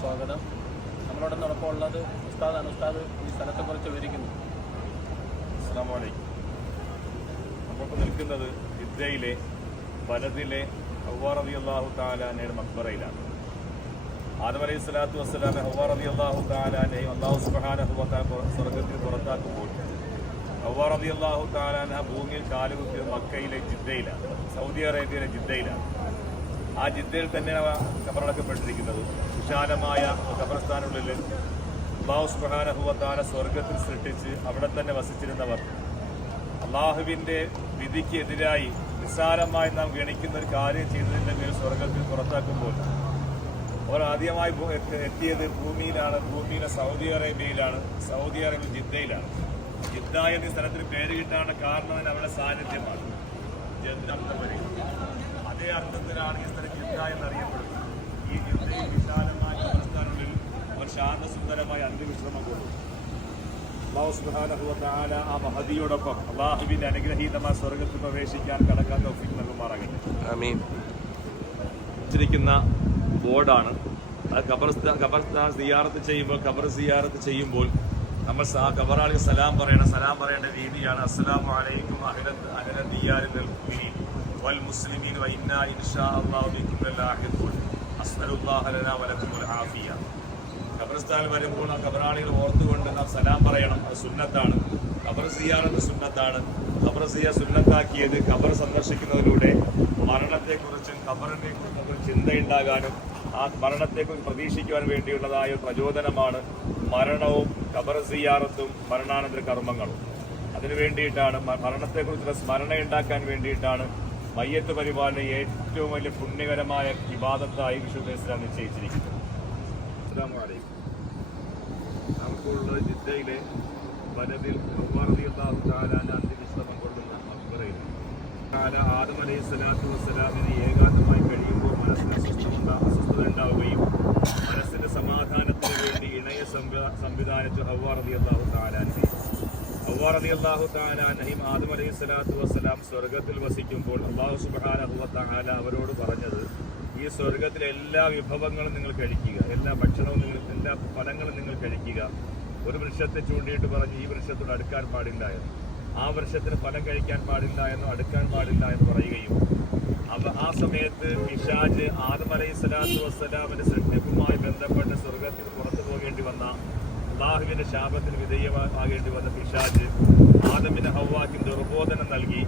സ്വാഗതം. നമ്മളോടൊന്നൊപ്പം ഉള്ളത് ഉസ്താദാണ് ഉസ്താദ് ഈ സ്ഥലത്തെക്കുറിച്ച് വിവരിക്കുന്നു. നമുക്ക് നമ്മളിപ്പോൾ നിൽക്കുന്നത് ജിദ്ദയിലെ വലതിലെ അലി അള്ളാഹു താലാനയുടെ മക്ബറയിലാണ്. ആദം അലൈഹി സ്വലാത്തു വസ്സലാമെ അലി അള്ളാഹു താലാനെ അള്ളാഹു സുബാന സ്വർഗത്തിൽ പുറത്താക്കുമ്പോൾ അലി അള്ളാഹു താലാന ഭൂമിയിൽ കാലുകുത്തിയത് മക്കയിലെ ജിദ്ദയിലാണ്. സൗദി അറേബ്യയിലെ ജിദ്ദയിലാണ്. ആ ജിദ്ദയിൽ തന്നെയാണ് കബറടക്കപ്പെട്ടിരിക്കുന്നത് വിശാലമായ ഖബർസ്ഥാനുള്ളിൽ അള്ളാഹു സുബാനഹുവത്താല സ്വർഗത്തിൽ സൃഷ്ടിച്ച് അവിടെ തന്നെ വസിച്ചിരുന്നവർ അള്ളാഹുവിന്റെ വിധിക്കെതിരായി നിസ്സാരമായി നാം ഗണിക്കുന്ന ഒരു കാര്യം ചെയ്തതിന്റെ മേൽ സ്വർഗത്തിൽ പുറത്താക്കുമ്പോൾ അവർ ആദ്യമായി എത്തിയത് ഭൂമിയിലാണ്. ഭൂമിയിലെ സൗദി അറേബ്യയിലാണ്. സൗദി അറേബ്യ ജിദ്ദയിലാണ്. ജിദ്ദ എന്നീ സ്ഥലത്തിന് പേര് കിട്ടാനുള്ള കാരണം അവരുടെ സാന്നിധ്യമാണ്. ജിദ്ദ അർത്ഥം വരും അതേ അർത്ഥത്തിലാണ് ഈ സ്ഥലം ജിദ്ദ എന്നറിയപ്പെടുന്നത്. ഈ ജിദ്ദയിൽ വിശാലമായ സംസ്ഥാനങ്ങളിൽ ഒരു ശാന്തസുന്ദരമായ അന്ത്യവിശ്രമം കൊള്ളും അള്ളാഹു തആല ആ മഹതിയോടൊപ്പം അള്ളാഹുവിന്റെ അനുഗ്രഹീതമായ സ്വർഗത്തിൽ പ്രവേശിക്കാൻ കടക്കാൻ തൗഫീഖ് നൽകുമാറാകട്ടെ. വെച്ചിരിക്കുന്ന ബോർഡാണ്. ഖബർസ്ഥാൻ ഖബർസ്ഥാൻ സിയാറത്ത് ചെയ്യുമ്പോൾ ഖബർ സിയാറത്ത് ചെയ്യുമ്പോൾ നമ്മൾ ആ കബറാളി സലാം പറയണ സലാം പറയേണ്ട രീതിയാണ്. അസ്സലാമു അലൈക്കും അഹ്ലത്ത് അഹ്ല ദിയാരിൽ വൽ മുസ്ലിമീൻ വ ഇന്നാ ഇൻഷാ അല്ലാഹു ബിക്കും ലാഹിഖൂൻ അസ്അലുല്ലാഹ ലനാ വലക്കുമുൽ ആഫിയ. ഖബർസ്ഥാനിൽ വരുമ്പോൾ ആ ഖബറാളികൾ ഓർത്തുകൊണ്ട് നാം സലാം പറയണം. അത് സുന്നത്താണ്. ഖബർ സിയാറത്ത് സുന്നത്താണ്. ഖബർ സിയ സുന്നത്താക്കിയത് ഖബർ സന്ദർശിക്കുന്നതിലൂടെ മരണത്തെക്കുറിച്ചും ഖബറിനെ കുറിച്ചും ചിന്തയുണ്ടാകാനും ആ മരണത്തെക്കുറിച്ച് പ്രതീക്ഷിക്കുവാൻ വേണ്ടിയുള്ളതായ പ്രചോദനമാണ് മരണവും കബറസിയാറത്തും മരണാനന്തര കർമ്മങ്ങളും. അതിനു വേണ്ടിയിട്ടാണ് മരണത്തെക്കുറിച്ചുള്ള സ്മരണ ഉണ്ടാക്കാൻ വേണ്ടിയിട്ടാണ് മയ്യത്ത് പരിപാലനം ഏറ്റവും വലിയ പുണ്യകരമായ വിവാദത്തായി വിശുദ്ധ ഇസ്ലാം നിശ്ചയിച്ചിരിക്കുന്നത്. നമുക്കുള്ളത് ജിദ്ദയിലെ വനവിൽ അന്ത്യവിശ്രമം കൊള്ളുന്ന അക്ബറയിൽ കാല ആദം അലൈഹി സ്വലാത്തു വസ്സലാമിന് ഏകാന്തമായി കഴിയുമ്പോൾ മനസ്സിന് സംവിധാനിച്ചു ഹവ്വാർ അലി അള്ളാഹു താലാൻഹി ഹവ്വാർ അള്ളാഹു ആദം അലൈഹി സ്വലാത്തു വസ്സലാം സ്വർഗത്തിൽ വസിക്കുമ്പോൾ അള്ളാഹു അവരോട് പറഞ്ഞത് ഈ സ്വർഗത്തിലെ എല്ലാ വിഭവങ്ങളും നിങ്ങൾ കഴിക്കുക എല്ലാ ഭക്ഷണവും നിങ്ങൾ എല്ലാ ഫലങ്ങളും നിങ്ങൾ കഴിക്കുക. ഒരു വൃക്ഷത്തെ ചൂണ്ടിയിട്ട് പറഞ്ഞ് ഈ വൃക്ഷത്തോട് അടുക്കാൻ പാടില്ല എന്ന്. ആ വൃക്ഷത്തിന് ഫലം കഴിക്കാൻ പാടില്ല എന്നോ അടുക്കാൻ പാടില്ല എന്ന് പറയുകയും അവ ആ സമയത്ത് പിശാജ് ആദം സ്വലാത്തു വസ്സലാമിന്റെ സൃഷ്ടിപ്പുമായി ബന്ധപ്പെട്ട് സ്വർഗത്തിൽ പുറത്തു പോകേണ്ടി വന്ന അള്ളാഹുവിന്റെ ശാപത്തിന് വിധേയമാകേണ്ടി വന്ന പിശാജ് ആദമിന് ഹവാക്കി ദുർബോധനം നൽകി.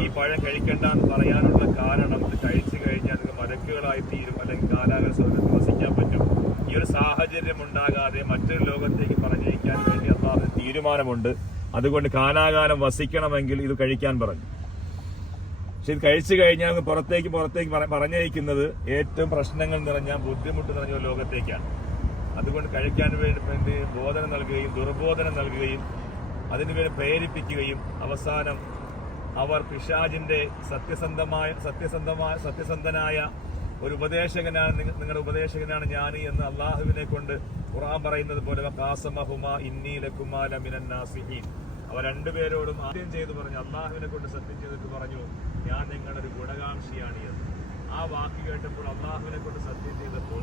ഈ പഴം കഴിക്കണ്ട എന്ന് പറയാനുള്ള കാരണം ഇത് കഴിച്ചു കഴിഞ്ഞാൽ നിങ്ങൾ മരക്കുകളായി തീരും അല്ലെങ്കിൽ കാലാകാല സ്വർഗത്തിൽ വസിക്കാൻ പറ്റും. ഈ ഒരു സാഹചര്യം ഉണ്ടാകാതെ മറ്റൊരു ലോകത്തേക്ക് പറഞ്ഞയക്കാൻ വേണ്ടി അള്ളാഹുവിന് തീരുമാനമുണ്ട്. അതുകൊണ്ട് കാലാകാലം വസിക്കണമെങ്കിൽ ഇത് കഴിക്കാൻ പറഞ്ഞു. പക്ഷെ ഇത് കഴിച്ചു കഴിഞ്ഞാൽ പുറത്തേക്ക് പുറത്തേക്ക് പറഞ്ഞയക്കുന്നത് ഏറ്റവും പ്രശ്നങ്ങൾ നിറഞ്ഞ ബുദ്ധിമുട്ട് നിറഞ്ഞ ലോകത്തേക്കാണ്. അതുകൊണ്ട് കഴിക്കാൻ വേണ്ടി ബോധനം നൽകുകയും ദുർബോധനം നൽകുകയും അതിനുവേണ്ടി പ്രേരിപ്പിക്കുകയും അവസാനം അവർ പിശാജിന്റെ സത്യസന്ധമായ സത്യസന്ധമായ സത്യസന്ധനായ ഒരു ഉപദേശകനാണ് നിങ്ങളുടെ ഉപദേശകനാണ് ഞാൻ എന്ന് അള്ളാഹുവിനെ കൊണ്ട് ഖുർആൻ പറയുന്നത് പോലെ കാസമഹുമ ഇന്നീലക്കുമാല മിനൻ നാസിഹീൻ. അവ രണ്ടുപേരോടും ആദ്യം ചെയ്തു പറഞ്ഞു അള്ളാഹുവിനെ കൊണ്ട് സത്യം ചെയ്തിട്ട് പറഞ്ഞു ഞാൻ നിങ്ങളുടെ ഒരു ഗുണകാംക്ഷിയാണ് എന്ന്. ആ വാക്ക് കേട്ടപ്പോൾ അള്ളാഹുവിനെ കൊണ്ട് സത്യം ചെയ്തപ്പോൾ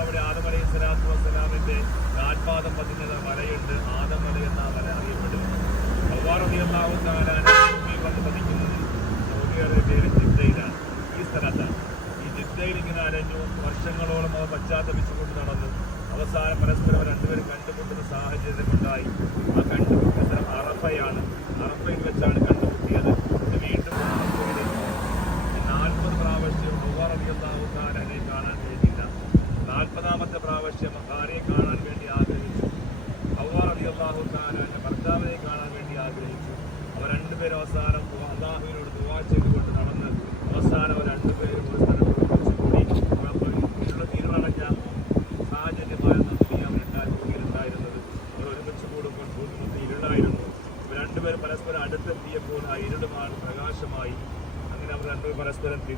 അവിടെ ആദം സലാത്തു വസ്സലാമിന്റെ കാൽപാദം പതിഞ്ഞത് മലയുണ്ട്. ആദമല എന്ന മല അറിയപ്പെടുന്നു. വന്ന് പതിക്കുന്നത് സൗദി അറേബ്യയിലെ ജിദ്ദയിലാണ് ഈ സ്ഥലത്താണ്. ഈ ജിദ്ദയിൽ ഇങ്ങനെ അരഞ്ഞു വർഷങ്ങളോളം അവർ പശ്ചാത്തപിച്ചുകൊണ്ട് നടന്നു. അവസാനം പരസ്പരം രണ്ടുപേരും കണ്ടുമുട്ടുന്ന സാഹചര്യമുണ്ടായി. ആ കണ്ടുമുട്ടുന്ന സ്ഥലം അറഫയാണ്. അറഫയിൽ വെച്ചാണ്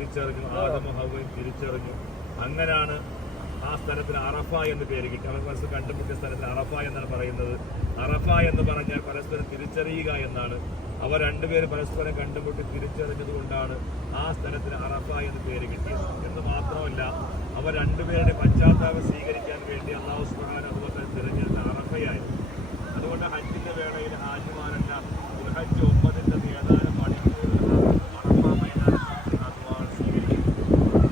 തിരിച്ചറിഞ്ഞു ആദമ ഹവയും തിരിച്ചറിഞ്ഞു. അങ്ങനെയാണ് ആ സ്ഥലത്തിന് അറഫ എന്ന് പേര് കിട്ടി. അവർ പരസ്പരം കണ്ടുമുട്ടിയ സ്ഥലത്തിന് അറഫ എന്നാണ് പറയുന്നത്. അറഫ എന്ന് പറഞ്ഞാൽ പരസ്പരം തിരിച്ചറിയുക എന്നാണ്. അവർ രണ്ടുപേരും പരസ്പരം കണ്ടുമുട്ടി തിരിച്ചറിഞ്ഞത് കൊണ്ടാണ് ആ സ്ഥലത്തിന് അറഫ എന്ന് പേര് കിട്ടിയത്. എന്ന് മാത്രമല്ല അവർ രണ്ടുപേരുടെ പശ്ചാത്താപം സ്വീകരിക്കാൻ വേണ്ടി അള്ളാഹു സുഹാൻ അതുപോലെ തിരഞ്ഞെടുത്ത അറഫയായിരുന്നു. അതുകൊണ്ട് ഹജ്ജിന്റെ വേളയിൽ ഹാജിമാരെല്ലാം ഹജ്ജ് ഒമ്പതിന്റെ ഏതാനും മണിക്കൂർ അറഫ മൈതാനത്ത് അതുവാണ് സ്വീകരിക്കുന്നത്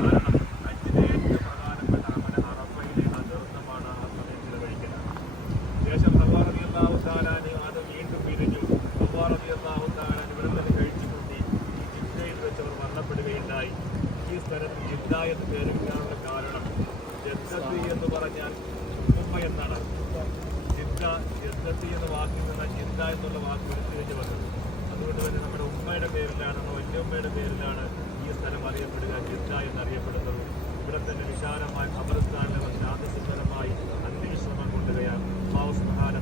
കാരണം ഹജ്ജിന്റെ ഏറ്റവും പ്രധാനപ്പെട്ട അമല അറഫയിലെ ആ ദീർഘമാണ് ആ സമയം ചിലവഴിക്കുന്നത് ശേഷം പ്രവാറബിയാവുത്താലാന് അത് വീണ്ടും പിരിഞ്ഞു പ്രവാറബിയാവുത്താലാൻ ഇവിടെ തന്നെ കഴിച്ചു കൂട്ടി ഈ ജിദ്ദയിൽ വെച്ച് അവർ മരണപ്പെടുകയുണ്ടായി സ്ഥലത്ത് ജിദ്ദ എന്ന് പേര് കിട്ടാനുള്ള കാരണം. ജദ്ദത്തി എന്ന് പറഞ്ഞാൽ ഉമ്മ എന്നാണ്. ജിദ്ദ ജദ്ദത്തി എന്ന വാക്കിൽ നിന്ന് ജിദ്ദ എന്നുള്ള വാക്ക് ഉരുത്തിരിഞ്ഞ് വന്നത്. അതുകൊണ്ട് തന്നെ നമ്മുടെ ഉമ്മയുടെ പേരിലാണ് നമ്മുടെ വല്യമ്മയുടെ പേരിലാണ് ഈ സ്ഥലം അറിയപ്പെടുക ജിദ്ദ എന്നറിയപ്പെടുന്നത്. ഇവിടെ തന്നെ വിശാലമായി ഖബർസ്ഥാനിലെ ശാന്തസുന്ദരമായി അന്ത്യവിശ്രമം കൊണ്ടുകയാണ് പാവസ്മഹാന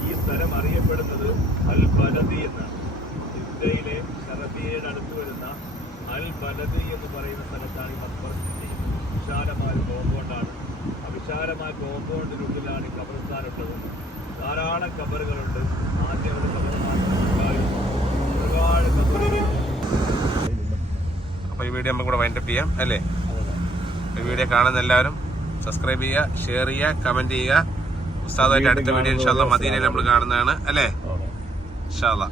ഈ സ്ഥലം അറിയപ്പെടുന്നത് അൽ ബലദി എന്നാണ്. ഇന്ത്യയിലെ ഷറദിയയുടെ അടുത്ത് വരുന്ന അൽ ബലദി എന്ന് പറയുന്ന സ്ഥലത്താണ് ഈ മക്ബർ സ്ഥിതി വിശാലമായ കോമ്പൗണ്ടാണ് ആ വിശാലമായ കോമ്പൗണ്ടിനുള്ളിലാണ് ഈ ഖബർസ്ഥാനുള്ളത് ധാരാളം കബറുകളുണ്ട് ആദ്യം കബറുകൾ അപ്പോൾ ഈ വീഡിയോ നമ്മൾ കൂടെ വൈൻഡപ്പ് ചെയ്യാം അല്ലേ? വീഡിയോ കാണുന്ന എല്ലാവരും സബ്സ്ക്രൈബ് ചെയ്യുക ഷെയർ ചെയ്യുക കമന്റ് ചെയ്യുക. ഉസ്താദായിട്ട് അടുത്ത വീഡിയോ ഇൻഷാല്ല മദീനയിൽ നമ്മൾ കാണുന്നതാണ് അല്ലേ? ഇൻഷാല്ല